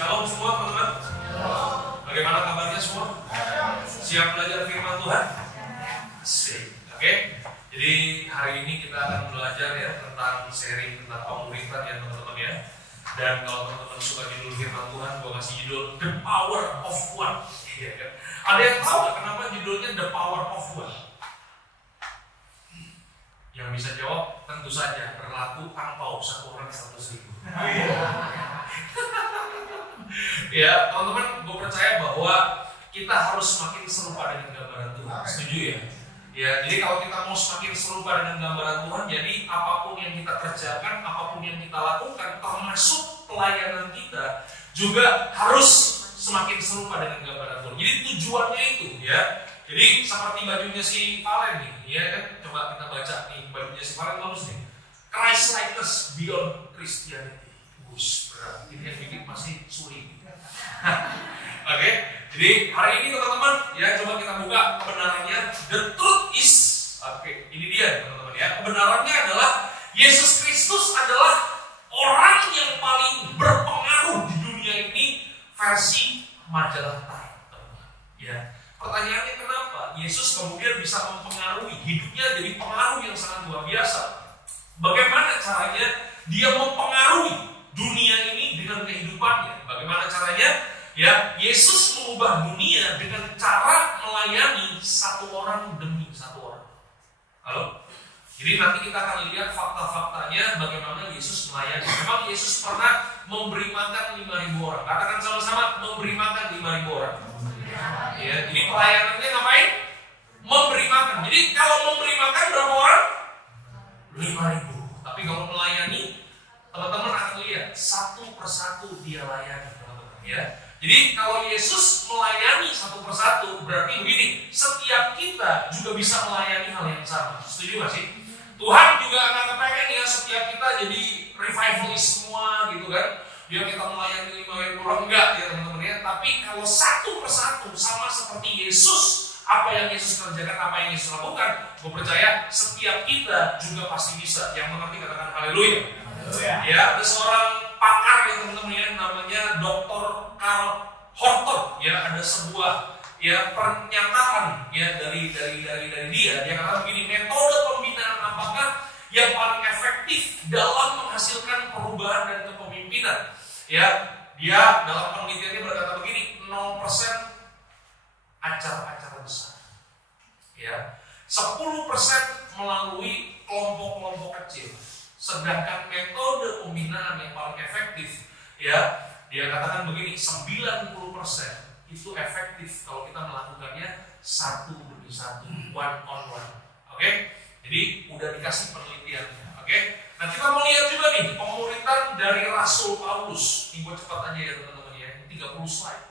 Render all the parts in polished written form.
Shalom semua teman-teman. Bagaimana kabarnya semua? Siap belajar firman Tuhan? Asik. Oke. Jadi hari ini kita akan belajar ya tentang sharing tentang pemuritan ya teman-teman ya. Dan kalau teman-teman suka judul firman Tuhan, gue kasih judul The Power of One. Iya kan? Ada yang tahu nggak kenapa judulnya The Power of One? Yang bisa jawab tentu saja berlaku angpau 1 orang 100.000. Ya teman-teman, gue percaya bahwa kita harus semakin serupa dengan gambaran Tuhan. Setuju ya? Ya, jadi kalau kita mau semakin serupa dengan gambaran Tuhan, jadi apapun yang kita kerjakan, apapun yang kita lakukan, termasuk pelayanan kita, juga harus semakin serupa dengan gambaran Tuhan. Jadi tujuannya itu ya. Jadi seperti bajunya si Valen nih, ya kan? Coba kita baca nih bajunya si Valen bagus nih. Christ likeness beyond Christianity. Bus berat. Ini yang bikin masih sulit. Oke, jadi hari ini teman-teman ya coba kita buka kebenarannya. The truth is, ini dia teman-teman ya. Kebenarannya adalah Yesus Kristus adalah orang yang paling berpengaruh di dunia ini versi majalah Time, teman-teman. Ya. Pertanyaannya kenapa Yesus kemudian bisa mempengaruhi hidupnya jadi pengaruh yang sangat luar biasa? Bagaimana caranya dia mempengaruhi dunia ini dengan kehidupannya? Bagaimana caranya? Ya, Yesus mengubah dunia dengan cara melayani satu orang demi satu orang. Halo? Jadi nanti kita akan lihat fakta-faktanya bagaimana Yesus melayani. Memang Yesus pernah memberi makan 5.000 orang. Katakan sama-sama, memberi makan 5.000 orang. Ya, jadi pelayanannya ngapain? Memberi makan. Jadi kalau memberi makan berapa orang? 5.000. Tapi kalau melayani, teman-teman akan lihat satu persatu dia layani, teman-teman ya. Jadi kalau Yesus melayani satu persatu, berarti begini, setiap kita juga bisa melayani hal yang sama. Setuju gak sih? Tuhan juga akan kepengen ya setiap kita jadi revivalis semua gitu kan. Biar kita melayani 5.000 orang, enggak ya teman-teman ya. Tapi kalau satu persatu sama seperti Yesus, apa yang Yesus kerjakan, apa yang Yesus lakukan, gue percaya setiap kita juga pasti bisa. Yang mengerti katakan haleluya. Ya, ada seorang pakar ya teman-teman ya, namanya Dr. Karl Horton ya, ada sebuah ya pernyataan ya dari dia katakan begini, metode pembinaan apakah yang paling efektif dalam menghasilkan perubahan dan kepemimpinan? Ya, dia dalam penelitiannya berkata begini, 0% acara-acara besar. Ya, 10% melalui kelompok-kelompok kecil. Sedangkan metode pembinaan yang paling efektif, ya, dia katakan begini, 90% itu efektif kalau kita melakukannya satu demi satu, one on one. Oke? Jadi udah dikasih penelitiannya. Oke? Nah kita mau lihat juga nih pemuritan dari Rasul Paulus. Ini buat cepat aja ya teman-teman ya, 30 slide.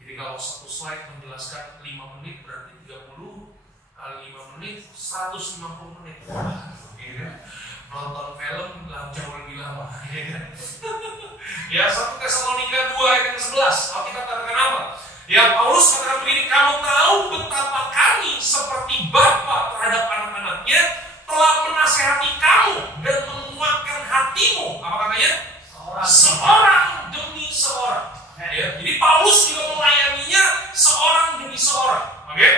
Jadi kalau satu slide menjelaskan 5 menit, berarti 30 kali 5 menit 150 menit. Wah, gitu. Nonton film jauh lebih lama, ya kan? Ya, 1 Tesalonika 2 ayat yang 11. Alkitab katakan apa? Ya, Paulus katakan begini, kamu tahu betapa kami seperti bapa terhadap anak-anaknya telah menasihati kamu dan menguatkan hatimu. Apa katanya? Seorang demi seorang. Ya, jadi Paulus juga melayaninya seorang demi seorang. Oke?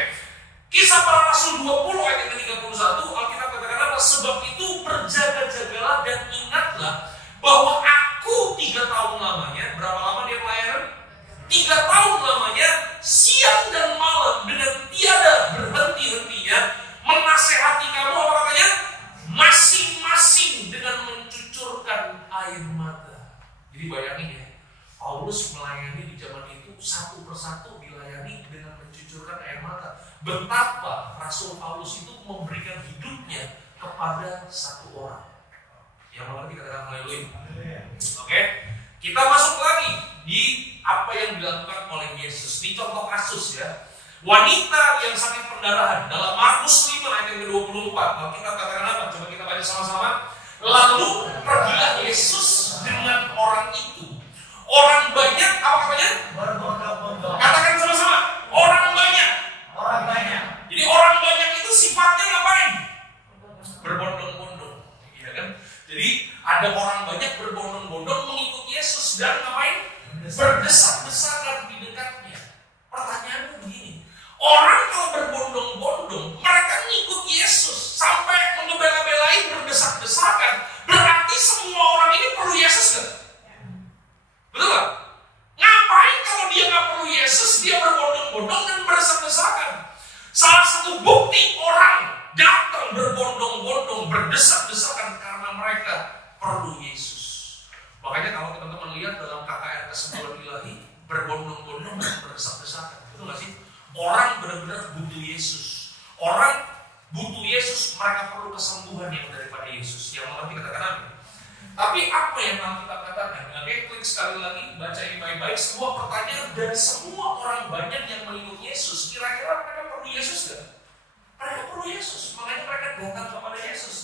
Kisah Para Rasul 20 ayat yang 31, Alkitab katakan apa? Sebab itu berjaga-jagalah dan ingatlah bahwa aku 3 tahun lamanya, berapa lama dia pelayanan? 3 tahun lamanya, siang dan malam dengan tiada berhenti-hentinya menasehati kamu, apa katanya? Masing-masing dengan mencucurkan air mata. Jadi bayangin ya, Paulus melayani di zaman itu satu persatu dilayani dengan mencucurkan air mata. Betapa Rasul Paulus itu memberikan hidupnya kepada satu orang. Yang mengerti katakan haleluya. Oke, kita masuk lagi di apa yang dilakukan oleh Yesus. Ini contoh kasus ya. Wanita yang sakit pendarahan dalam Markus 5 ayat yang ke-24. Kita katakan apa? Coba kita baca sama-sama. Lalu pergilah Yesus dengan orang itu. Orang banyak, apa katanya? Katakan sama-sama. Orang banyak. Jadi orang banyak itu sifatnya ngapain? Berbondong-bondong, ya kan? Jadi ada orang banyak berbondong-bondong mengikut Yesus dan ngapain? berdesak-desakan di dekatnya. Pertanyaannya begini, orang kalau berbondong-bondong, mereka ngikut Yesus sampai membela-belain berdesak-desakan, berarti semua orang ini perlu Yesus gak? Betul gak? Ngapain kalau dia gak perlu Yesus, dia berbondong-bondong dan berdesak-desakan? Salah satu bukti orang datang berbondong-bondong, berdesak-desakan karena mereka perlu Yesus. Makanya kalau teman-teman lihat dalam KKR Kesembuhan Ilahi, berbondong-bondong dan berdesak-desakan. Betul gak sih? Orang benar-benar butuh Yesus. Orang butuh Yesus, mereka perlu kesembuhan yang daripada Yesus. Yang mengerti katakan amin. Tapi apa yang Alkitab katakan? Oke, klik sekali lagi, baca ini baik-baik. Semua pertanyaan dan semua orang banyak yang mengikut Yesus. Kira-kira mereka perlu Yesus gak? Mereka perlu Yesus, makanya mereka datang kepada Yesus.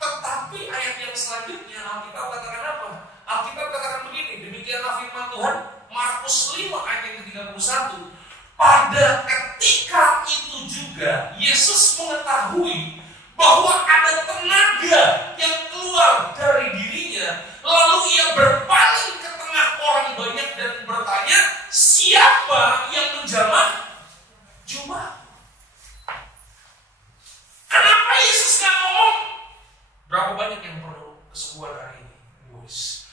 Tetapi ayat yang selanjutnya Alkitab katakan apa? Alkitab katakan begini, demikianlah firman Tuhan, Markus 5 ayat yang ke-31. Pada ketika itu juga Yesus mengetahui bahwa ada tenaga yang keluar dari dirinya. Lalu ia berpaling ke tengah orang banyak dan bertanya, siapa yang menjamah jubah? Kenapa Yesus gak ngomong? Berapa banyak yang perlu kesembuhan hari ini? Bos,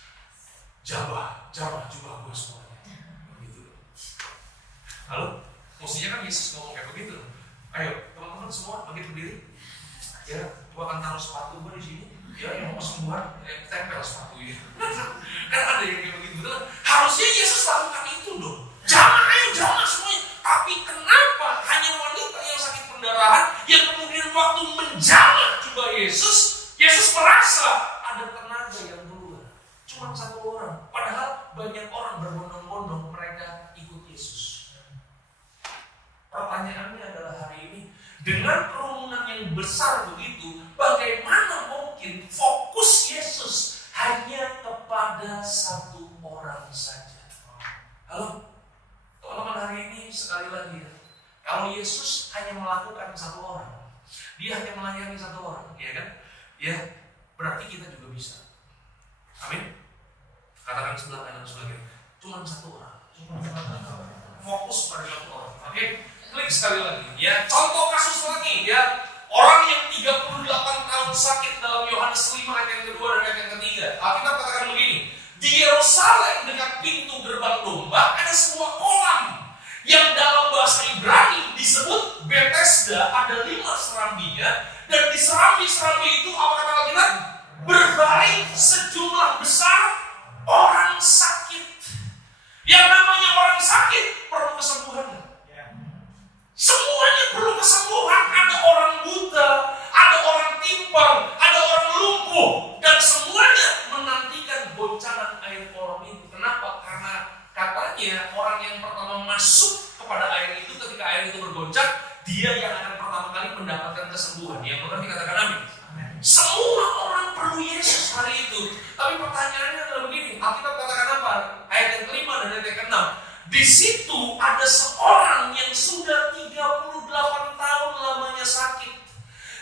jubah gue semuanya. Begitu. Halo? Mestinya kan Yesus ngomong kayak begitu. Ayo, teman-teman semua bangkit berdiri. Ya, gue akan taruh sepatu gue di sini. Ya, yang mau kesembuhan, tempel sepatu ya. Kan ada yang kayak begitu. Betul? Harusnya Yesus lakukan itu dong. Jangan semuanya. Tapi kenapa hanya wanita yang sakit pendarahan yang kemudian waktu menjamah jubah Yesus merasa ada tenaga yang keluar. Cuma satu orang. Padahal banyak orang berbondong-bondong mereka ikut Yesus. Pertanyaannya adalah hari ini, dengan kerumunan yang besar begitu, bagaimana mungkin fokus Yesus hanya kepada satu orang saja? Halo? Teman-teman, hari ini sekali lagi, kalau Yesus hanya melakukan satu orang, dia hanya melayani satu orang, ya kan? Ya, berarti kita juga bisa. Amin. Katakan sebelah kanan sebagai cuma satu orang. Fokus pada satu orang. Oke? Klik sekali lagi. Ya, contoh kasus lagi ya. Orang yang 38 tahun sakit dalam Yohanes 5 ayat yang kedua dan ayat yang ketiga. Alkitab katakan begini. Di Yerusalem dekat pintu gerbang domba ada sebuah kolam yang dalam bahasa Ibrani disebut Bethesda, ada 5 serambinya, dan di serambi-serambi itu apa kata Alkitab? Berbaring sejumlah besar orang sakit. Yang namanya orang sakit perlu kesembuhan. Semuanya perlu kesembuhan. Ada orang buta, ada orang timpang, ada orang lumpuh, dan semuanya menantikan goncangan air kolam itu. Kenapa? Karena katanya orang yang pertama masuk kepada air itu, ketika air itu bergoncang, dia yang akan pertama kali mendapatkan kesembuhan. Yang mengerti katakan amin. Semua orang perlu Yesus hari itu. Tapi pertanyaannya adalah begini, Alkitab katakan apa? Ayat yang kelima dan ayat yang keenam. Di situ ada seorang yang sudah 38 tahun lamanya sakit.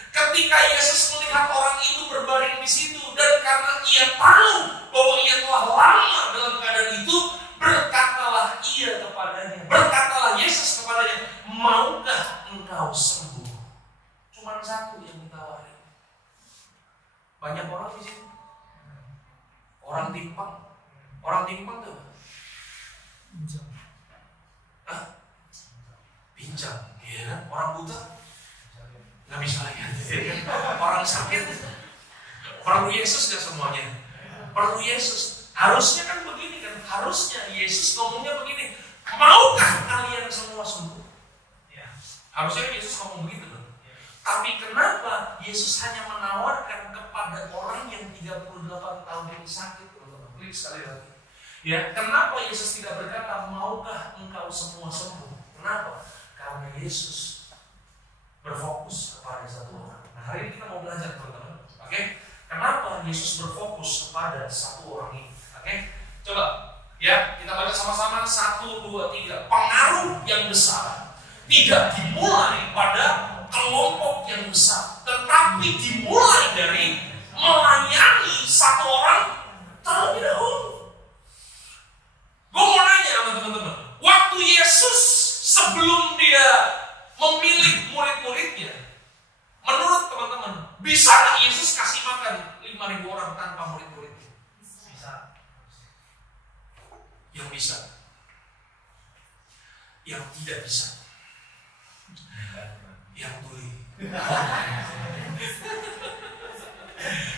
Ketika Yesus melihat orang itu berbaring di situ, dan karena ia tahu bahwa ia telah lama dalam keadaan itu, berkatalah Yesus kepadanya, maukah engkau sembuh? Cuma satu yang ditawari. Banyak orang di situ. Orang timpang tuh. Bincang, ya kan? Orang buta nggak bisa lihat, ya kan? Orang sakit perlu Yesus gak semuanya? Perlu Yesus. Harusnya kan begini kan? Harusnya Yesus ngomongnya begini, maukah kalian semua sembuh? Harusnya Yesus ngomong begitu dong. Tapi kenapa Yesus hanya menawarkan kepada orang yang 38 tahun ini sakit? Klik sekali lagi. Ya, kenapa Yesus tidak berkata, maukah engkau semua sembuh? Kenapa? Karena Yesus berfokus kepada satu orang. Nah, hari ini kita mau belajar, teman-teman. Oke? Kenapa Yesus berfokus kepada satu orang ini? Oke? Coba, ya, kita baca sama-sama 1, 2, 3. Pengaruh yang besar tidak dimulai pada kelompok yang besar, tetapi dimulai dari melayani satu orang terlebih dahulu. Gue mau nanya bisa? Yang tidak bisa. Yang tuli.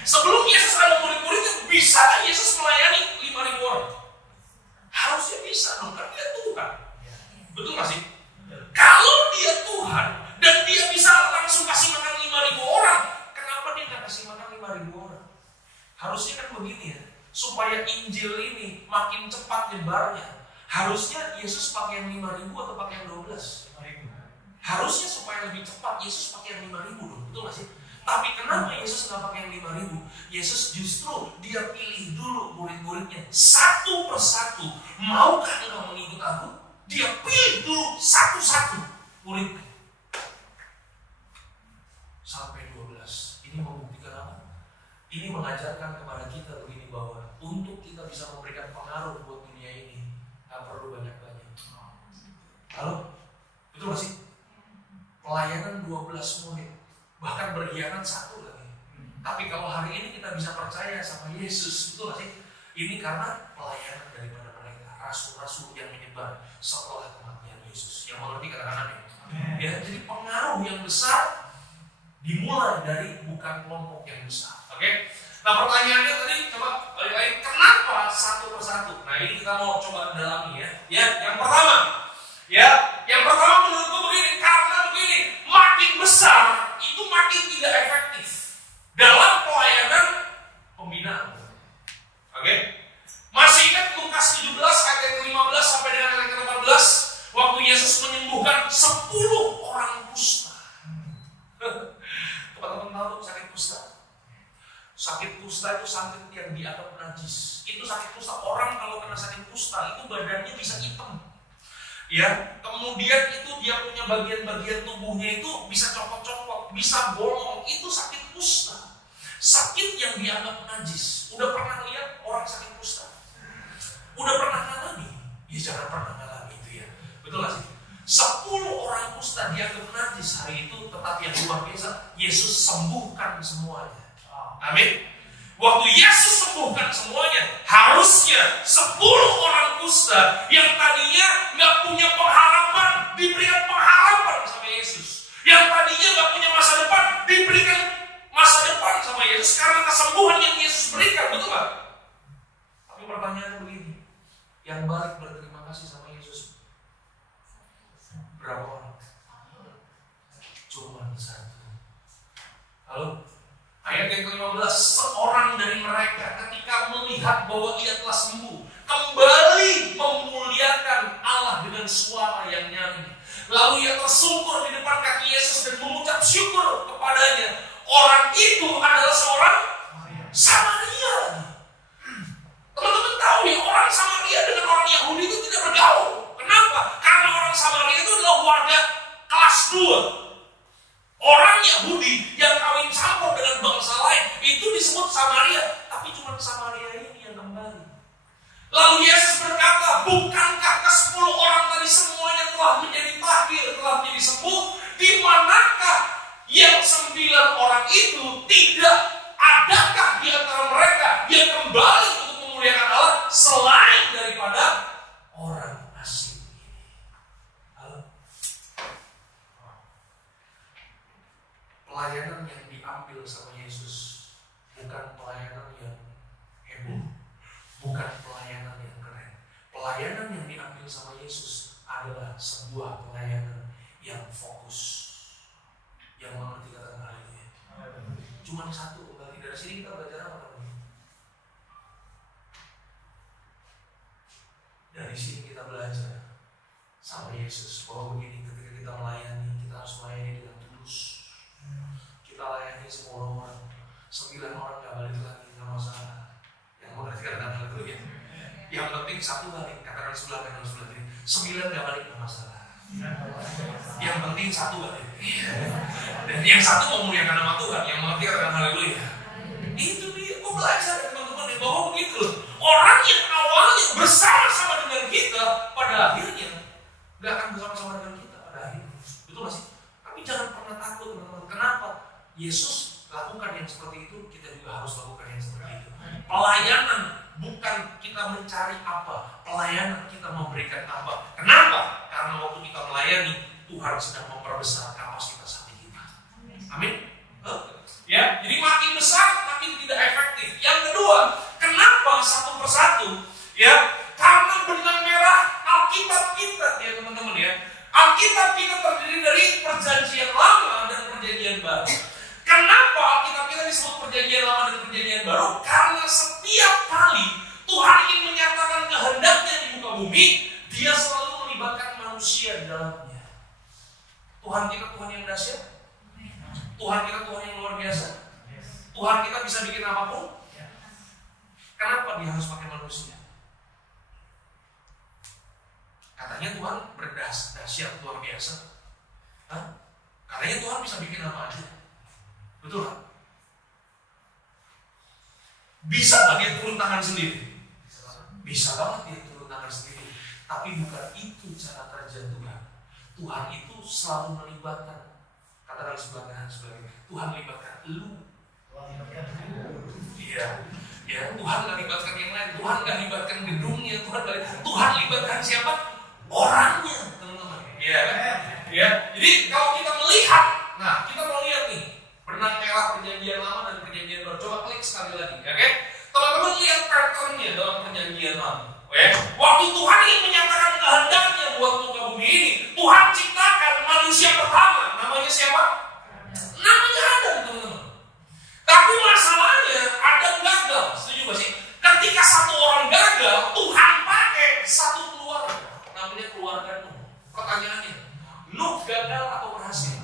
Sebelum Yesus ada murid-muridnya, bisa Yesus melayani 5.000 orang? Harusnya bisa dong, kan dia Tuhan. Betul gak sih? Kalau dia Tuhan dan dia bisa langsung kasih makan 5.000 orang, kenapa dia gak kasih makan 5.000 orang? Harusnya kan begini ya, supaya Injil ini makin cepat nyebarnya, harusnya Yesus pakai yang 5.000 atau pakai yang 12? Harusnya supaya lebih cepat Yesus pakai yang 5.000 dong, betul gak sih? Tapi kenapa Yesus nggak pakai yang 5.000? Yesus justru dia pilih dulu murid-muridnya satu persatu. Maukah engkau mengikut aku? Dia pilih dulu satu-satu muridnya sampai 12. Ini membuktikan apa? Ini mengajarkan kepada kita begini, bahwa untuk kita bisa memberikan pengaruh buat dunia ini, nggak perlu banyak-banyak. Halo? Betul gak sih? Pelayanan 12 murid, bahkan berkhianat 1 lagi. Tapi kalau hari ini kita bisa percaya sama Yesus, betul gak sih? Ini karena pelayanan daripada mereka, rasul-rasul yang menyebar setelah kematian Yesus. Yang mengerti kata-kata ini. Ya, jadi pengaruh yang besar dimulai dari bukan kelompok yang besar. Oke? Nah, pertanyaannya tadi coba balik lagi, kenapa satu persatu? Nah, ini kita mau coba dalami ya. Ya, yang pertama menurutku begini, karena begini, makin besar itu makin tidak efektif dalam pelayanan pembinaan. Oke? Masih ingat Lukas 17 ayat yang 15 sampai dengan ayat yang 18, waktu Yesus menyembuhkan 10 orang kusta. Teman-teman tahu sakit kusta? Sakit kusta itu sakit yang dianggap najis. Itu sakit kusta, orang kalau kena sakit kusta itu badannya bisa hitam. Ya, kemudian itu dia punya bagian-bagian tubuhnya itu bisa copot-copot, bisa bolong. Itu sakit kusta. Sakit yang dianggap najis. Udah pernah lihat orang sakit kusta? Udah pernah ngalami? Ya jangan pernah ngalami itu ya. Betul gak sih? 10 orang kusta dianggap najis hari itu, tetapi yang luar biasa, Yesus sembuhkan semuanya. Amin. Waktu Yesus sembuhkan semuanya, harusnya 10 orang kusta yang tadinya nggak punya pengharapan diberikan pengharapan sama Yesus. Yang tadinya nggak punya masa depan diberikan masa depan sama Yesus karena kesembuhan yang Yesus berikan, betul nggak? Tapi pertanyaannya begini, yang balik berterima kasih sama Yesus berapa orang? Cuma 1. Halo? Ayat yang ke-15, seorang dari mereka ketika melihat bahwa ia telah sembuh, kembali memuliakan Allah dengan suara yang nyaring. Lalu ia tersungkur di depan kaki Yesus dan mengucap syukur kepadanya. Orang itu adalah seorang Samaria. Teman-teman tahu ya, orang Samaria dengan orang Yahudi itu tidak bergaul. Kenapa? Karena orang Samaria itu adalah warga kelas 2. Orang Yahudi yang kawin campur dengan bangsa lain itu disebut Samaria, tapi cuma Samaria ini yang kembali. Lalu Yesus berkata, bukankah ke-10 orang tadi semuanya telah menjadi tahir, telah menjadi sembuh? Di manakah yang 9 orang itu? Tidak adakah di antara mereka yang kembali untuk memuliakan Allah selain daripada orang asing? Pelayanan yang diambil sama Yesus bukan pelayanan yang heboh, bukan pelayanan yang keren. Pelayanan yang diambil sama Yesus adalah sebuah pelayanan yang fokus, yang mengerti kata haleluya. Cuma 1 kembali dari sini kita belajar apa teman-teman? Dari sini kita belajar sama Yesus bahwa begini, ketika kita melayani, kita harus melayani dengan tulus. Kita layani 10 orang, 9 orang gak balik lagi, gak masalah. Yang mengerti kata-kata itu ya. Yang penting 1 balik, katakan sebelah kanan sebelah kiri. 9 gak balik, gak masalah. Yang penting 1 balik. Dan yang 1 memuliakan nama Tuhan, yang mengerti kata-kata haleluya. Itu dia, kok belajar teman-teman bahwa begitu loh. Orang yang awalnya bersama-sama dengan kita, pada akhirnya gak akan bersama-sama dengan kita pada akhirnya. Betul gak sih? Tapi jangan pernah takut teman-teman. Kenapa? Yesus lakukan yang seperti itu, kita juga harus lakukan yang seperti itu. Pelayanan bukan kita mencari apa? Pelayanan kita memberikan apa? Kenapa? Karena waktu kita melayani, Tuhan sedang memperbesar kapasitas hati kita. Amin. Ya, jadi makin besar makin tidak efektif. Yang kedua, kenapa satu persatu? Ya, karena benang merah Alkitab kita, ya teman-teman ya. Alkitab kita terdiri dari perjanjian lama dan perjanjian baru. Kenapa Alkitab kita disebut perjanjian lama dan perjanjian baru? Karena setiap kali Tuhan ingin menyatakan kehendaknya di muka bumi, Dia selalu melibatkan manusia di dalamnya. Tuhan kita Tuhan yang dahsyat. Tuhan kita Tuhan yang luar biasa. Tuhan kita bisa bikin apapun. Kenapa Dia harus pakai manusia? Katanya Tuhan berdahsyat luar biasa. Katanya Tuhan bisa bikin apa aja. Betul kan? Bisa gak Dia turun tangan sendiri? Bisa banget Dia turun tangan sendiri. Tapi bukan itu cara kerja Tuhan. Tuhan itu selalu melibatkan, katakan sebelah kanan sebagai Tuhan melibatkan lu. Iya. Ya, Tuhan gak libatkan yang lain. Tuhan gak libatkan gedungnya. Tuhan libatkan siapa? Orangnya, teman-teman. Iya kan? Ya. Jadi kalau kita melihat, nah kita mau lihat nih benang merah perjanjian lama dan perjanjian baru. Coba klik sekali lagi, oke? Teman-teman lihat patternnya dalam perjanjian lama. Waktu Tuhan ingin menyatakan kehendaknya buat muka bumi ini, Tuhan ciptakan manusia pertama. Namanya siapa? Namanya Adam, teman-teman. Tapi masalahnya Adam gagal. Setuju gak sih? Ketika satu orang gagal, Tuhan pakai satu keluarga. Namanya keluarga Nuh. Pertanyaannya, Nuh gagal atau berhasil?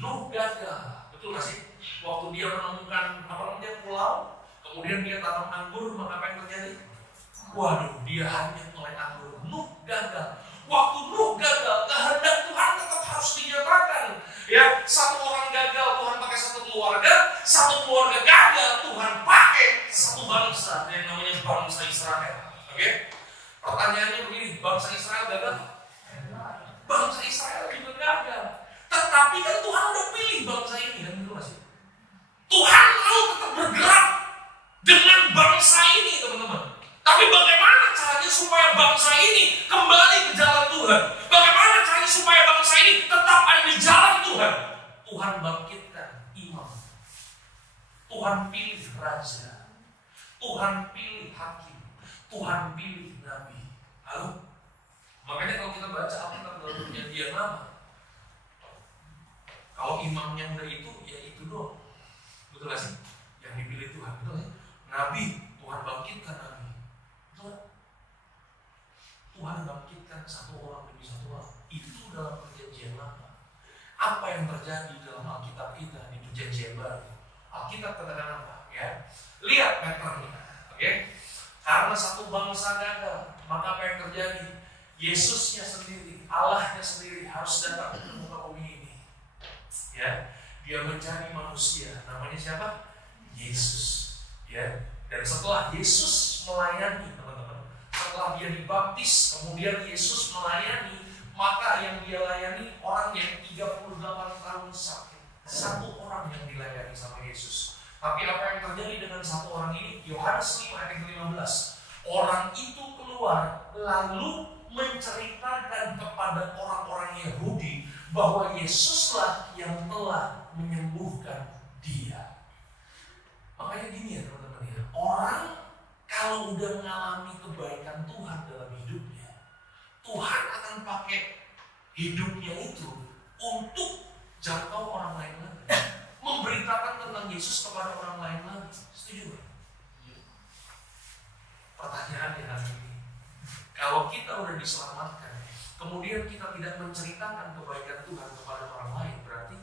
Nuh gagal. Betul gak sih? Waktu dia menemukan pulau, kemudian dia tanam anggur, maka apa yang terjadi? Waduh, dia hanya mulai anggur. Nuh gagal. Waktu Nuh gagal, kehendak Tuhan tetap harus dinyatakan. Ya, satu orang gagal, Tuhan pakai satu keluarga gagal, Tuhan pakai satu bangsa yang namanya bangsa Israel. Oke? Pertanyaannya begini, bangsa Israel gagal? Bangsa Israel juga gagal. Tetapi kan Tuhan udah pilih bangsa ini, kan gitu masih. Tuhan mau tetap bergerak dengan bangsa ini, teman-teman. Tapi bagaimana caranya supaya bangsa ini kembali ke jalan Tuhan? Bagaimana caranya supaya bangsa ini tetap ada di jalan Tuhan? Tuhan bangkitkan imam. Tuhan pilih raja. Tuhan pilih hakim. Tuhan pilih nabi. Halo? Makanya kalau kita baca Alkitab dalam perjanjian lama, kalau imamnya udah itu, ya itu doang. Betul gak sih? Yang dipilih Tuhan, betul gak? Nabi, Tuhan bangkitkan nabi. Betul gak? Tuhan bangkitkan satu orang demi satu orang. Itu dalam perjanjian lama. Apa yang terjadi dalam Alkitab kita di perjanjian baru? Alkitab katakan apa? Ya, lihat patternnya. Oke? Karena satu bangsa gagal, maka apa yang terjadi? Yesusnya sendiri, Allahnya sendiri harus datang ke muka bumi ini. Ya, Dia menjadi manusia. Namanya siapa? Yesus. Ya, dan setelah Yesus melayani, teman-teman, setelah Dia dibaptis, kemudian Yesus melayani, maka yang Dia layani orang yang 38 tahun sakit. Satu orang yang dilayani sama Yesus. Tapi apa yang terjadi dengan satu orang ini? Yohanes 5 ayat 15. Orang itu keluar lalu menceritakan kepada orang-orang Yahudi bahwa Yesuslah yang telah menyembuhkan dia. Makanya gini ya teman-teman ya, orang kalau udah mengalami kebaikan Tuhan dalam hidupnya, Tuhan akan pakai hidupnya itu untuk jangkau orang lain lagi, memberitakan tentang Yesus kepada orang lain lagi. Setuju gak? Pertanyaannya hari ini, kalau kita udah diselamatkan, kemudian kita tidak menceritakan kebaikan Tuhan kepada orang lain, berarti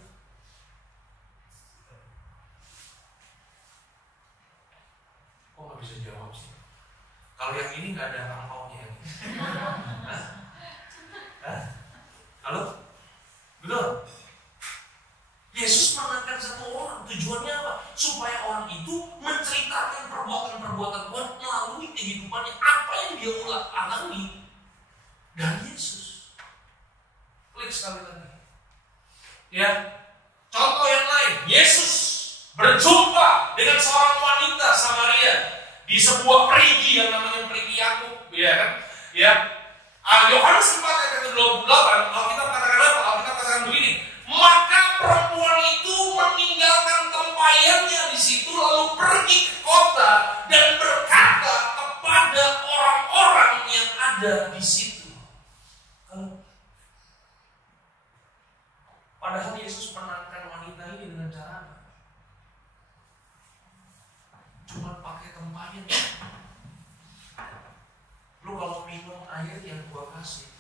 kok gak bisa jawab sih? Kalau yang ini gak ada angpaunya. Halo? Betul? Yesus mengangkat satu orang, tujuannya apa? Supaya orang itu menceritakan perbuatan-perbuatan Tuhan melalui kehidupannya, apa yang dia alami dari Yesus. Klik sekali lagi. Ya, contoh yang lain, Yesus berjumpa dengan seorang wanita Samaria di sebuah perigi yang namanya perigi Yakub, ya kan? Ya. Yohanes 4 ayat 28, Alkitab katakan apa? Alkitab katakan begini, maka perempuan itu meninggalkan tempayannya di situ lalu pergi ke kota dan berkata kepada orang-orang yang ada di situ. Padahal Yesus menangkan wanita ini dengan cara apa? Cuma pakai tempayan. Lu kalau minum air yang gua kasih,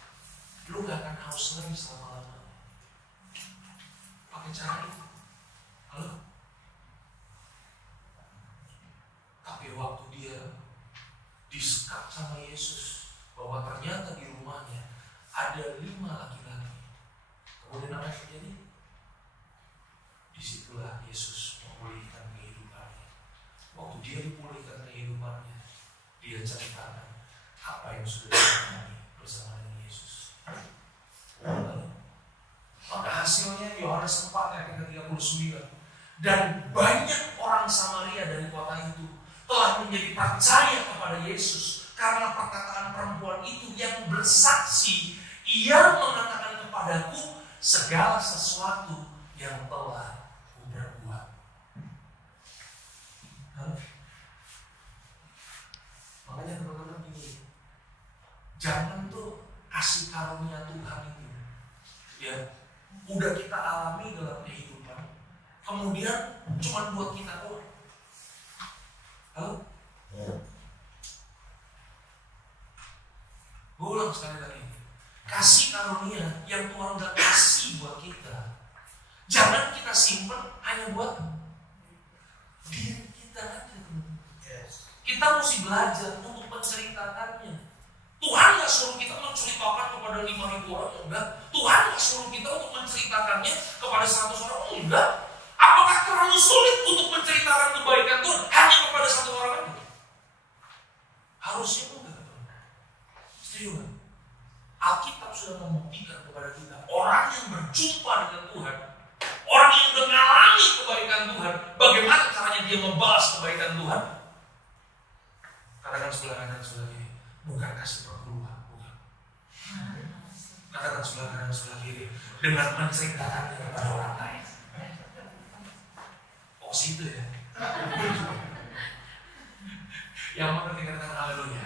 lu gak akan haus lagi selama-lamanya. Pakai cara itu. Halo? Tapi waktu dia disekap sama Yesus bahwa ternyata di rumahnya ada 5 laki-laki, kemudian apa yang terjadi? Disitulah Yesus memulihkan kehidupannya. Waktu dia dipulihkan kehidupannya, dia ceritakan apa yang sudah dialami bersama dengan Yesus. Maka hasilnya Yohanes 4 ayat 39, dan banyak orang Samaria dari kota itu telah menjadi percaya kepada Yesus karena perkataan perempuan itu yang bersaksi, ia mengatakan kepadaku segala sesuatu yang telah kuperbuat. Makanya teman-teman ini, jangan tuh kasih karunia Tuhan itu, ya, udah kita alami dalam kehidupan, kemudian cuma buat kita doang. Halo? Gue ulang sekali lagi, kasih karunia yang Tuhan udah kasih buat kita, jangan kita simpen hanya buat diri kita aja. Kita mesti belajar untuk menceritakannya. Tuhan gak suruh kita menceritakan kepada 5.000 orang, enggak. Tuhan gak suruh kita untuk menceritakannya kepada 100 orang, enggak. Apakah terlalu sulit untuk menceritakan kebaikan Tuhan hanya kepada 1 orang aja? Harusnya enggak. Setuju kan? Alkitab sudah membuktikan kepada kita, orang yang berjumpa dengan Tuhan, orang yang sudah mengalami kebaikan Tuhan, bagaimana caranya dia membalas kebaikan Tuhan? Katakan sebelah kanan sebelah kiri, bukan kasih perkeluhan, bukan. Katakan sebelah kanan sebelah kiri, dengan menceritakannya kepada orang lain. Oh situ ya. Yang mengerti katakan haleluya.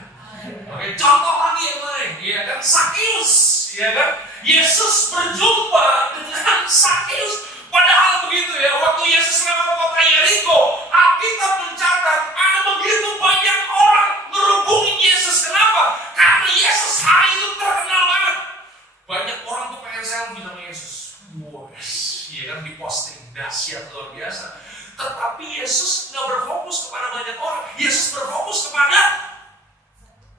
Oke, contoh lagi yang lain, ya kan, Sakeus, ya kan, Yesus berjumpa dengan Sakeus. Padahal begitu ya, waktu Yesus lewat kota Yeriko, Alkitab mencatat ada begitu banyak orang ngerubungin Yesus. Kenapa? Karena Yesus hari itu terkenal banget. Banyak orang tuh pengen selfie sama Yesus. Wow, ya kan, diposting, dahsyat luar biasa. Tetapi Yesus nggak berfokus kepada banyak orang. Yesus berfokus kepada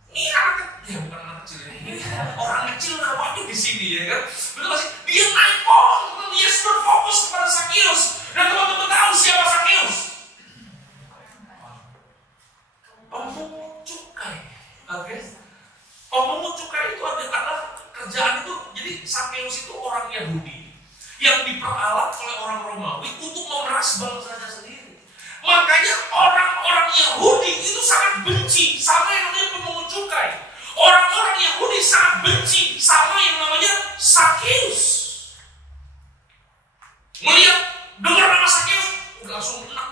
ini anak kecil, ya bukan anak kecil ini orang kecil namanya di sini, ya kan? Betul sih? Dia naik pohon, Yesus berfokus kepada Sakeus. Dan teman-teman tahu siapa Sakeus? Pemungut cukai. Oke? Pemungut cukai itu adalah kerjaan itu. Jadi Sakeus itu orang Yahudi yang diperalat oleh orang Romawi untuk memeras bangsanya sendiri. Makanya orang-orang Yahudi itu sangat benci sama yang namanya pemungut cukai. Orang-orang Yahudi sangat benci sama yang namanya Sakeus. Melihat, dengar nama Sakeus, udah langsung enak.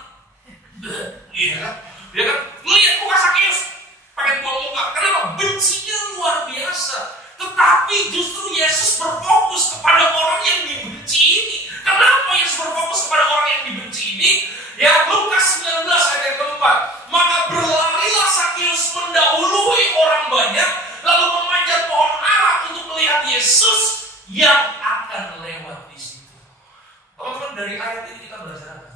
Iya kan? Ya kan? Melihat muka Sakeus, pengen buang muka. Kenapa? Bencinya luar biasa. Tetapi justru Yesus berfokus kepada orang yang dibenci ini. Kenapa Yesus berfokus kepada orang yang dibenci ini? Ya, Lukas 19 ayat yang keempat. Maka berlarilah Sakeus mendahului orang banyak, lalu memanjat pohon ara untuk melihat Yesus yang akan lewat di situ. Teman-teman, dari ayat ini kita belajar apa?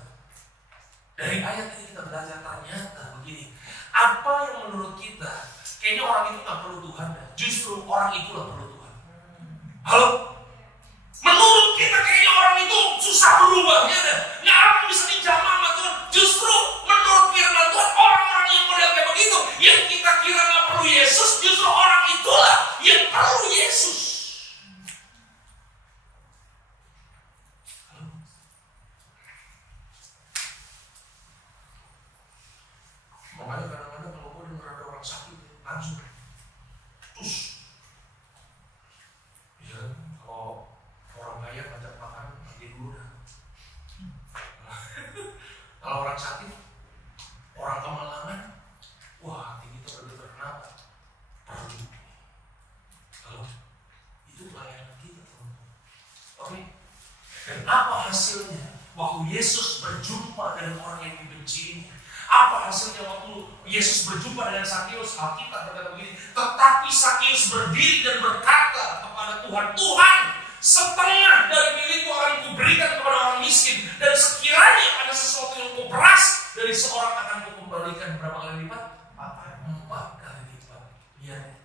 Dari ayat ini kita belajar ternyata begini. Apa yang menurut kita kayaknya orang itu nggak perlu Tuhan, justru orang itulah perlu Tuhan. Halo? Menurut kita kayaknya orang itu susah berubahnya deh. Nggak akan bisa dijamah sama Tuhan. Justru menurut firman Tuhan, orang-orang yang model kayak begitu, yang kita kira nggak perlu Yesus, justru orang itulah yang perlu Yesus. Makanya kadang-kadang kalau waktu Yesus berjumpa dengan orang yang dibenci. Apa hasilnya waktu Yesus berjumpa dengan Sakeus? Alkitab berkata begini, tetapi Sakeus berdiri dan berkata kepada Tuhan, Tuhan, setengah dari milikku akan kuberikan kepada orang miskin, dan sekiranya ada sesuatu yang kuperas dari seorang akan kukembalikan berapa kali lipat? 4 kali lipat. Ya,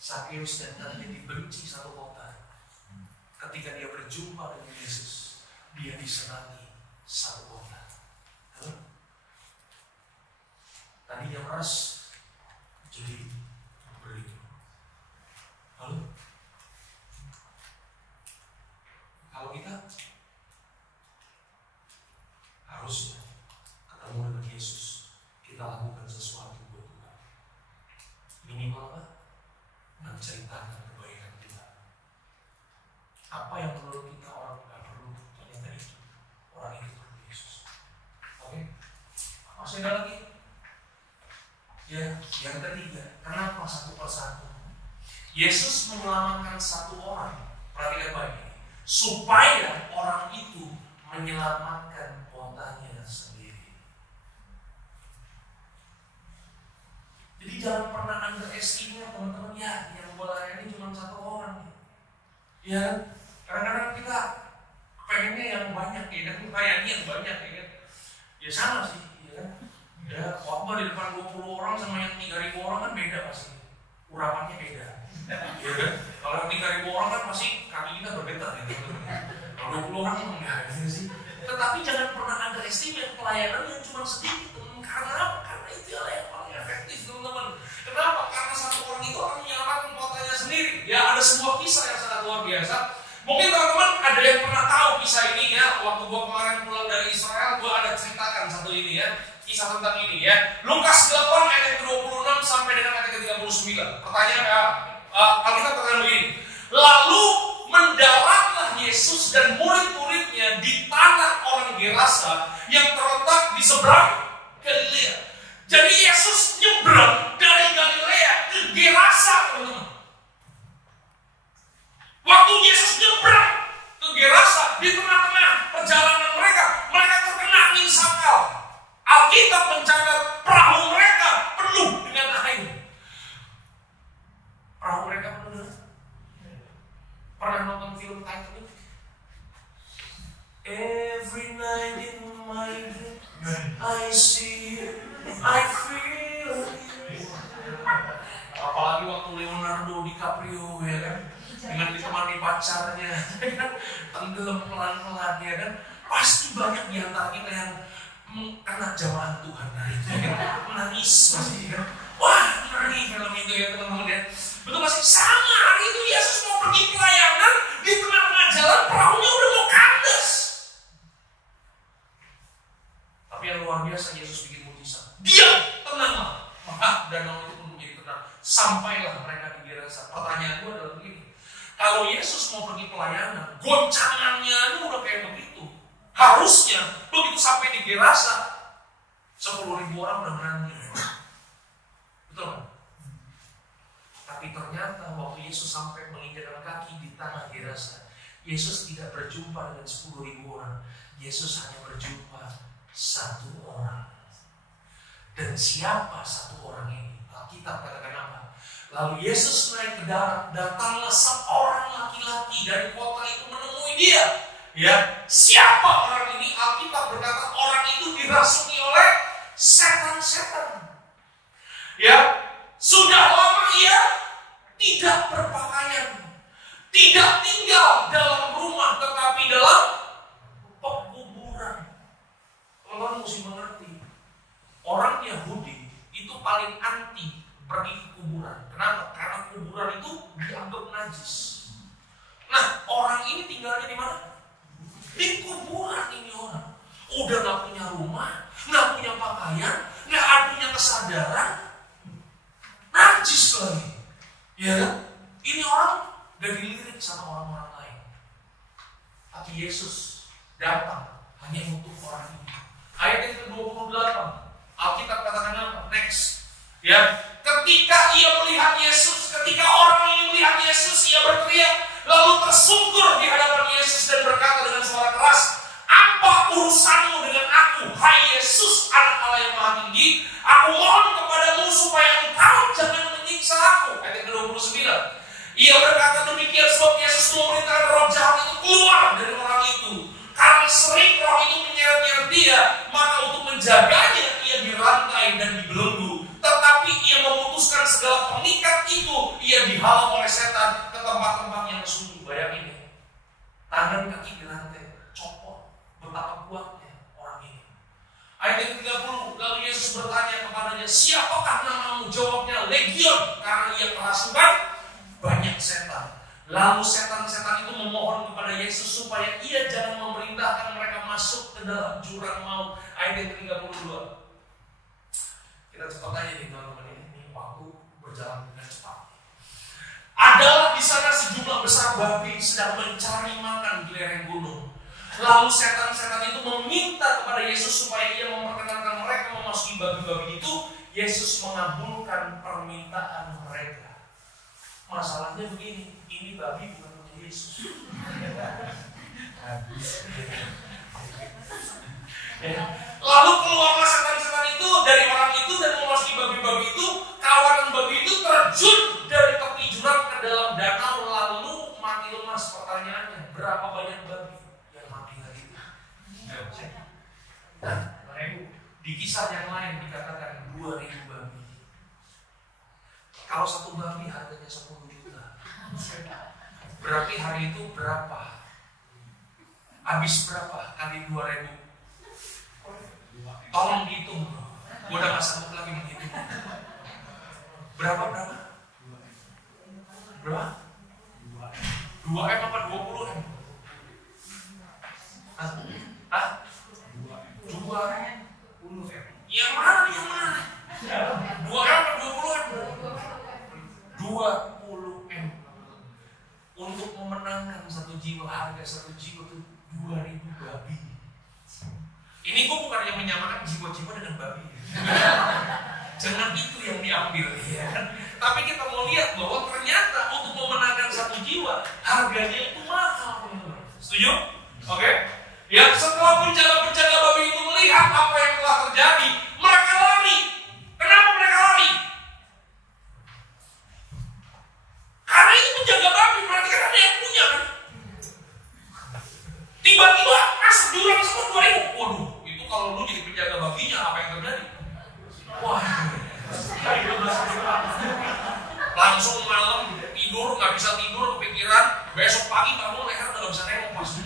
Sakeus dan tadinya dibenci satu kota. Ketika dia berjumpa dengan Yesus, dia disenangi satu kota. Tadinya keras, jadi beri. Lalu, kalau kita harusnya ketemu dengan Yesus, kita lakukan sesuatu buat Tuhan. Minimal apa? Menceritakan kebaikan kita. Apa yang menurut kita orang tidak perlu, ternyata itu orang itu perlu Yesus. Oke? Masih ada lagi? Ya, yang ketiga, kenapa satu persatu? Yesus menyelamatkan satu orang, perhatikan baik ini, supaya orang itu menyelamatkan kotanya sendiri. Jadi jangan pernah underestimate teman-teman, ya, yang bolanya ini cuma satu orang. Ya, kadang-kadang kita pengennya yang banyak, ya kan, kayaknya yang banyak, ya kan. Ya sama sih, ya kan. Ya, khotbah di depan 20 orang sama yang 3.000 orang kan beda pasti. Urapannya beda. Ya kan? Kalau 3.000 orang kan pasti kaki kita bergetar ya. Kalau 20 orang enggak gitu sih. Tetapi jangan pernah underestimate pelayanan yang cuma sedikit. Karena apa? Karena itu yang paling efektif, teman-teman. Kenapa? Karena satu orang itu akan menyelamatkan kotanya sendiri. Ya, ada sebuah kisah yang sangat luar biasa. Mungkin teman-teman ada yang pernah tahu kisah ini ya. Waktu gua kemarin pulang dari Israel, gua ada ceritakan satu ini ya. Kisah tentang ini ya. Lukas 8 ayat 26 sampai dengan ayat 39. Pertanyaan Alkitab berkata begini. Lalu mendaratlah Yesus dan murid-muridnya di tanah orang Gerasa yang terletak di seberang Galilea. Jadi Yesus nyebrang dari Galilea ke Gerasa, teman-teman. Waktu Yesus nyebrang ke Gerasa, di tengah-tengah perjalanan mereka terkena angin sakal. Alkitab mencatat perahu mereka penuh dengan air. Perahu mereka penuh dengan? Pernah nonton film Titanic? Every night in my dream I see you, I feel you. Apalagi waktu Leonardo DiCaprio ya kan, dengan ditemani pacarnya, tenggelam pelan-pelan ya kan. Pasti banyak di antara kita yang anak jamaah Tuhan hari itu ya kan, menangis pasti kan. Wah, ngeri film itu ya teman-teman ya. Betul pasti sama hari itu Yesus mau pergi pelayanan, di tengah-tengah jalan perahunya udah mau kandas. Tapi yang luar biasa Yesus bikin mujizat. Diam, tenanglah. Maka danau itu pun menjadi tenang. Sampailah mereka di Gerasa. Pertanyaan gue adalah begini. Kalau Yesus mau pergi pelayanan, goncangannya itu udah kayak begitu. Harusnya begitu sampai di Gerasa 10.000 orang udah berani. Betul kan? Tapi ternyata waktu Yesus sampai menginjakkan kaki di tanah Gerasa, Yesus tidak berjumpa dengan 10.000 orang. Yesus hanya berjumpa satu orang. Dan siapa satu orang ini? Alkitab katakan apa? Lalu Yesus naik ke darat, datanglah seorang laki-laki dari kota itu menemui dia. Ya, siapa orang ini? Alkitab berkata orang itu dirasuki oleh setan-setan. Ya, sudah lama ia tidak berpakaian, tidak tinggal dalam rumah, tetapi dalam pekuburan. Teman-teman mesti mengerti, orang Yahudi itu paling anti pergi ke kuburan. Kenapa? Karena kuburan itu dianggap najis. Nah, orang ini tinggalnya di mana? Di kuburan ini orang. Udah gak punya rumah, gak punya pakaian, gak punya kesadaran, najis lagi. Ya kan? Ini orang gak dilirik sama orang-orang lain. Tapi Yesus datang hanya untuk orang ini. Ayat yang ke-28, Alkitab katakan apa? Next. Ya, ketika ia melihat Yesus, ketika orang ini melihat Yesus, ia berteriak, lalu tersungkur di hadapan Yesus dan berkata dengan suara keras, "Apa ayat ke-29. Ia berkata demikian sebab Yesus memerintahkan roh jahat itu keluar dari orang itu. Karena sering roh itu menyeret-nyeret dia, maka untuk menjaganya ia dirantai dan dibelenggu. Tetapi ia memutuskan segala pengikat itu, ia dihalau oleh setan ke tempat-tempat yang sunyi. Bayangin ya, tangan kaki dirantai, copot, betapa kuatnya orang ini. Ayat 30, lalu Yesus bertanya kepadanya, siapakah namamu? Jawabnya, Legion, karena ia kerasukan banyak setan. Lalu setan-setan itu memohon kepada Yesus supaya ia jangan memerintahkan mereka masuk ke dalam jurang maut. Ayat 32. Kita cepat aja nih teman-teman, ini waktu berjalan dengan cepat. Adalah di sana sejumlah besar babi sedang mencari makan di lereng gunung. Lalu setan-setan itu meminta kepada Yesus supaya ia memperkenankan mereka memasuki babi-babi itu. Yesus mengabulkan permintaan mereka. Masalahnya begini, ini babi bukan punya Yesus. Lalu keluarlah setan-setan itu dari orang itu dan memasuki babi-babi itu. Kawanan babi itu terjun dari tepi jurang ke dalam danau lalu mati lemas. Pertanyaannya, berapa banyak babi yang mati hari itu? Nah, di kisah yang lain dikatakan 2.000 babi. Kalau satu babi harganya 10 juta, berarti hari itu berapa? Habis berapa kali 2.000? Tolong dihitung. Gue udah gak sanggup lagi menghitung. Berapa? Berapa? 2M apa 20M? Hah? 2M? Yang mana? 2M apa 20M? 20M. Untuk memenangkan satu jiwa, harga satu jiwa itu 2.000 babi. Ini gue bukan yang menyamakan jiwa-jiwa dengan babi. Jangan itu yang diambil, ya kan? Tapi kita mau lihat bahwa ternyata untuk memenangkan satu jiwa, harganya itu mahal. Setuju? Oke? Ya, setelah penjaga-penjaga babi itu melihat apa yang telah terjadi, mereka lari. Kenapa mereka lari? Karena itu penjaga babi, berarti kan ada yang punya kan? Tiba-tiba masuk jurang semua 2.000. Waduh, itu kalau lu jadi penjaga babinya apa yang terjadi? Wah, langsung malam tidur, nggak bisa tidur, kepikiran. Besok pagi bangun leher udah nggak bisa nengok mas.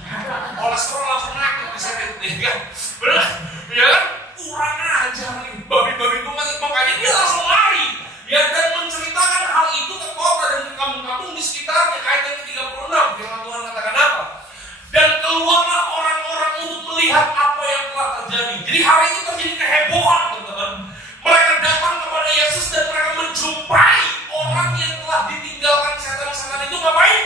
Kolesterol langsung naik, bisa ya kan? Benar, ya kan? Kurang aja nih, babi-babi itu makanya dia langsung lari. Ya, dan menceritakan hal itu ke kota dan ke kampung-kampung di sekitarnya. Ayat yang ke-36, firman Tuhan katakan apa? Dan keluarlah orang-orang untuk melihat apa yang telah terjadi. Jadi hari itu terjadi kehebohan, teman-teman. Mereka datang kepada Yesus dan mereka menjumpai orang yang telah ditinggalkan setan-setan itu ngapain?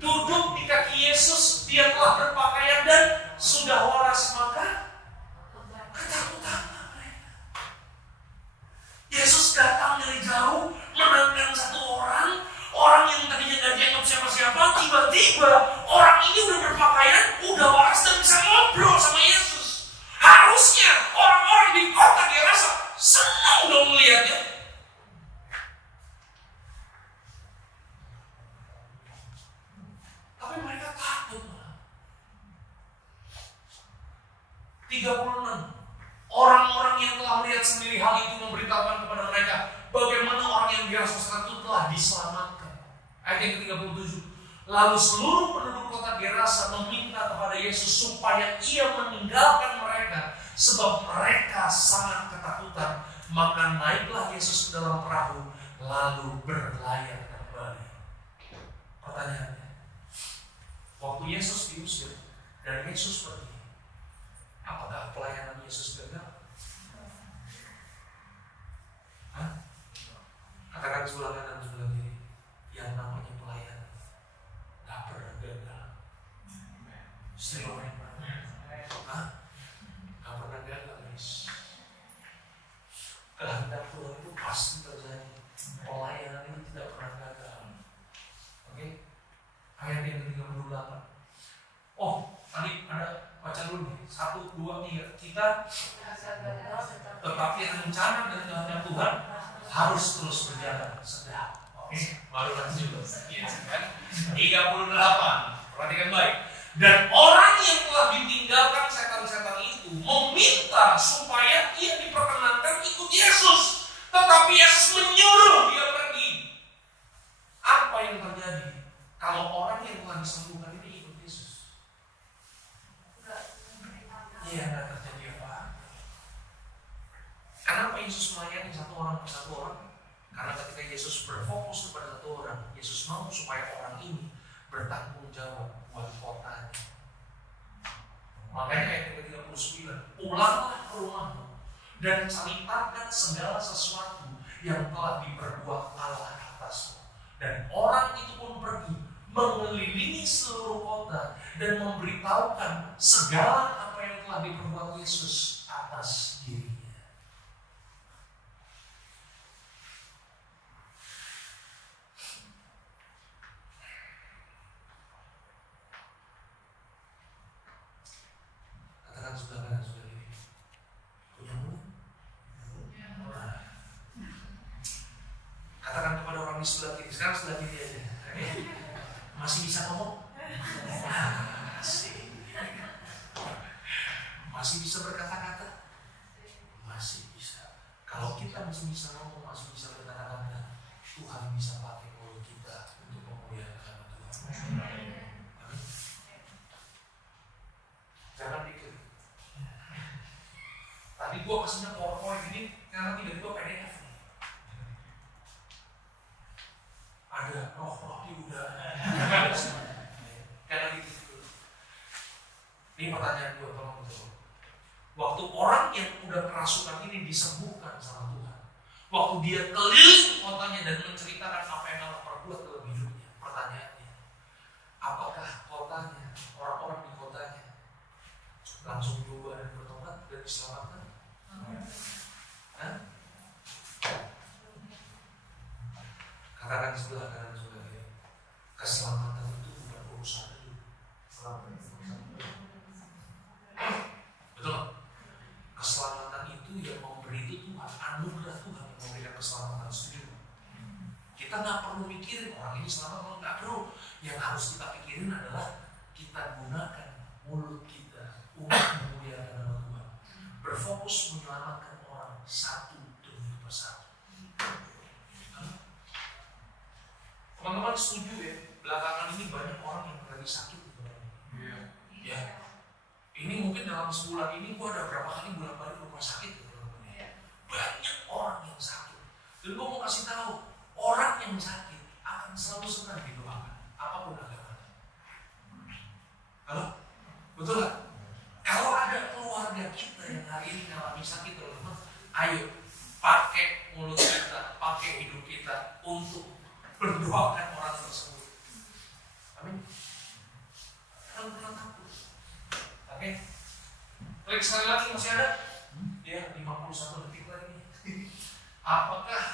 Duduk di kaki Yesus. Dia telah berpakaian dan sudah waras, maka ketakutan mereka. Yesus datang dari jauh menangkan satu orang yang tadinya gak dianggap siapa-siapa. Tiba-tiba orang ini udah berpakaian, udah waras dan bisa ngobrol sama Yesus. Harusnya orang-orang di kota dia rasa senang dong melihatnya. Tapi mereka takut. 36. Orang-orang yang telah melihat sendiri hal itu memberitahukan kepada mereka bagaimana orang yang dirasa setan itu telah diselamatkan. Ayat yang ke-37. Lalu seluruh penduduk kota Gerasa meminta kepada Yesus supaya ia meninggalkan mereka, sebab mereka sangat ketakutan. Maka naiklah Yesus ke dalam perahu, lalu berlayar kembali. Pertanyaannya, waktu Yesus diusir dan Yesus pergi, apakah pelayanan Yesus gagal? Hah? Katakan sebelah kanan sebelah kiri, yang namanya pelayanan gak pernah gagal. Setuju? Hah? Gak pernah gagal, guys. Kehendak Tuhan itu pasti terjadi. Pelayanan itu tidak pernah gagal. Oke? Ayat yang ke-38. Oh, tadi ada baca dulu nih. 1, 2, 3. Kita tetapi rencana dan kehendak Tuhan harus terus berjalan sedang. Baru lanjut. Iya kan? 38. Perhatikan baik. Dan orang yang telah ditinggalkan setan-setan itu meminta supaya ia diperkenankan ikut Yesus. Tetapi Yesus menyuruh dia pergi. Apa yang terjadi kalau orang yang telah disembuhkan ini ikut Yesus? Iya, nggak terjadi apa. Kenapa Yesus melayani satu orang persatu orang? Karena ketika Yesus berfokus kepada satu orang, Yesus mau supaya orang ini bertanggung jawab buat kotanya. Makanya ayat ke-39, pulanglah ke rumahmu dan ceritakan segala sesuatu yang telah diperbuat Allah atasmu. Dan orang itu pun pergi mengelilingi seluruh kota dan memberitahukan segala apa yang telah diperbuat Yesus atas dirinya. Katakan sebelah kanan sebelah kiri. Punya mulut? Katakan kepada orang di sebelah kiri. Sekarang sebelah kiri aja. Masih bisa ngomong? Masih bisa berkata-kata? Masih bisa. Kalau kita masih bisa ngomong, masih bisa berkata-kata, Tuhan bisa pakai mulut kita untuk memuliakan nama Tuhan. Jangan pikir. Tadi gua kasihnya PowerPoint ini karena tiba-tiba PDF. Ada roh-roh di udara. Karena gitu. Ini pertanyaan gue, tolong jawab. Waktu orang yang udah kerasukan ini disembuhkan sama Tuhan, waktu dia keliling kotanya dan menceritakan apa yang Allah perbuat dalam hidupnya, pertanyaannya, apakah kotanya, orang-orang di kotanya langsung berubah dan bertobat dan diselamatkan? Hah? Katakan sebelah kanan sebelah kiri. Keselamatan itu bukan urusan itu. Keselamatan itu urusan itu. Betul? Keselamatan itu yang memberi itu Tuhan, anugerah Tuhan yang memberikan keselamatan. Setuju? Kita nggak perlu mikirin orang ini selamat atau nggak perlu. Yang harus kita pikirin adalah kita gunakan mulut kita untuk memuliakan nama Tuhan. Berfokus menyelamatkan orang satu demi persatu. Teman-teman setuju ya, belakangan ini banyak orang yang lagi sakit gitu. Ya. Ini mungkin dalam sebulan ini gua ada berapa kali bolak-balik ke rumah sakit gitu. Banyak orang yang sakit. Dan gua mau kasih tahu, orang yang sakit akan selalu senang didoakan, apapun agamanya. Halo? Betul nggak? Kalau ada keluarga kita yang hari ini mengalami sakit, teman-teman, ayo pakai mulut kita, pakai hidup kita untuk berdoakan orang tersebut. Amin. Jangan pernah takut. Oke. Klik sekali lagi, masih ada? Ya, 51 detik lagi. Apakah?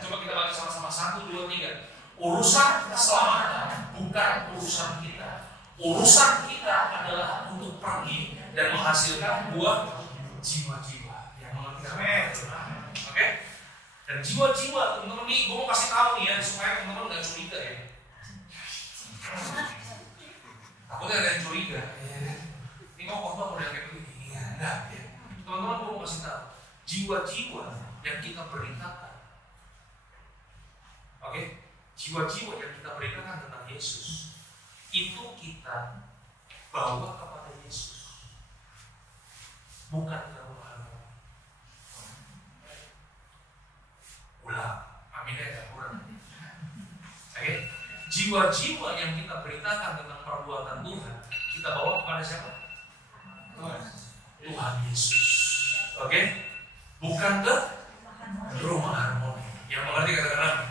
Coba kita baca sama-sama. 1, 2, 3. Urusan keselamatan bukan urusan kita. Urusan kita adalah untuk pergi dan menghasilkan buah jiwa-jiwa yang mengerti. Amin. Oke. Dan jiwa-jiwa, teman-teman nih, gue mau kasih tahu nih ya, supaya teman-teman gak curiga ya. Takutnya ada yang curiga. Ini kok khotbah udah kayak begini? Iya, enggak ya. Teman-teman gue mau kasih tahu, jiwa-jiwa yang kita beritakan, oke? Jiwa-jiwa yang kita beritakan tentang Yesus, itu kita bawa kepada Yesus, bukan ke rumah Allah. Ulang, amin ya, kurang. Oke, jiwa-jiwa yang kita beritakan tentang perbuatan Tuhan, kita bawa kepada siapa? Tuhan Yesus. Oke, bukan ke rumah harmoni. Yang mengerti katakan